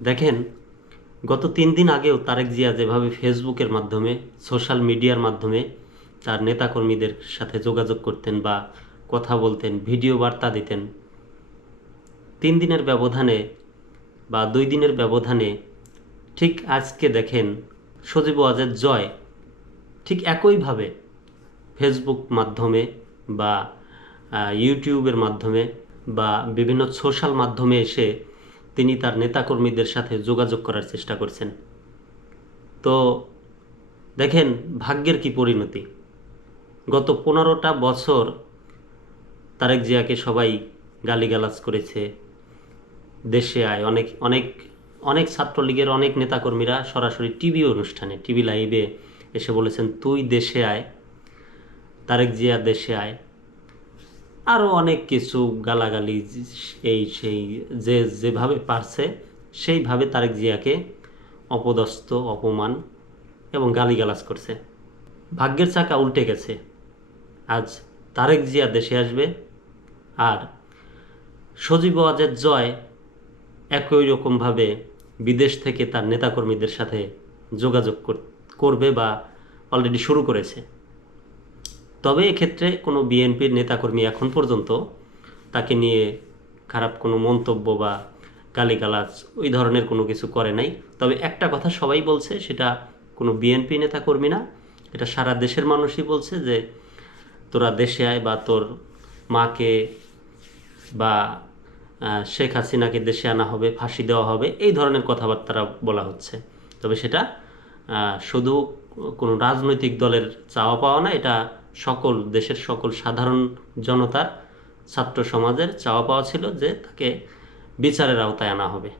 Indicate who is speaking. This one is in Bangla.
Speaker 1: দেখেন, গত তিন দিন আগেও তারেক জিয়া যেভাবে ফেসবুকের মাধ্যমে, সোশ্যাল মিডিয়ার মাধ্যমে তার নেতাকর্মীদের সাথে যোগাযোগ করতেন বা কথা বলতেন, ভিডিও বার্তা দিতেন, তিন দিনের ব্যবধানে বা দুই দিনের ব্যবধানে ঠিক আজকে দেখেন, সজীব ওয়াজের জয় ঠিক একইভাবে ফেসবুক মাধ্যমে বা ইউটিউবের মাধ্যমে বা বিভিন্ন সোশ্যাল মাধ্যমে এসে তিনি তার নেতাকর্মীদের সাথে যোগাযোগ করার চেষ্টা করছেন। তো দেখেন ভাগ্যের কি পরিণতি। গত পনেরোটা বছর তারেক জিয়াকে সবাই গালিগালাজ করেছে। দেশে আয় অনেক অনেক অনেক ছাত্রলীগের অনেক নেতাকর্মীরা সরাসরি টিভি অনুষ্ঠানে, টিভি লাইভে এসে বলেছেন, তুই দেশে আয়, তারেক জিয়া দেশে আয়। আরও অনেক কিছু গালাগালি এই সেই যে যেভাবে পারছে, সেইভাবে তারেক জিয়াকে অপদস্থ, অপমান এবং গালিগালাজ করছে। ভাগ্যের চাকা উল্টে গেছে। আজ তারেক জিয়া দেশে আসবে আর সজীব ওয়াজের জয় একই রকমভাবে বিদেশ থেকে তার নেতাকর্মীদের সাথে যোগাযোগ কর- করবে বা অলরেডি শুরু করেছে। তবে এক্ষেত্রে কোনো বিএনপির নেতাকর্মী এখন পর্যন্ত তাকে নিয়ে খারাপ কোনো মন্তব্য বা গালিগালাজ ওই ধরনের কোনো কিছু করে নাই। তবে একটা কথা সবাই বলছে, সেটা কোনো বিএনপি নেতাকর্মী না, এটা সারা দেশের মানুষই বলছে যে তোরা দেশে আয় বা তোর মাকে বা শেখ হাসিনাকে দেশে আনা হবে, ফাঁসি দেওয়া হবে, এই ধরনের কথাবার্তা বলা হচ্ছে। তবে সেটা শুধু কোনো রাজনৈতিক দলের চাওয়া পাওয়া না, এটা সকল, দেশের সকল সাধারণ জনতার, ছাত্র সমাজের চাওয়া পাওয়া ছিল যে তাকে বিচারের আওতায় আনা হবে।